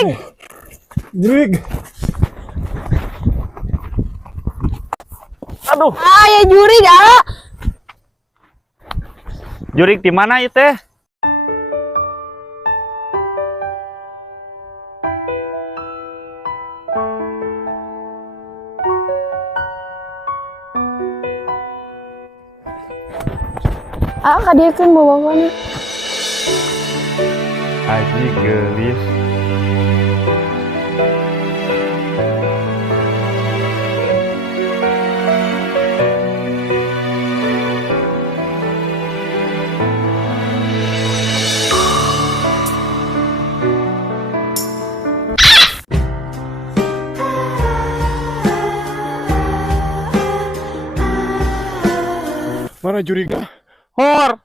jurig. Jurig. Aduh, Ya jurig ah. jurig di mana itu teh? Kadiekeun bobogona. Aji gelis. Mana jurignya? Hor.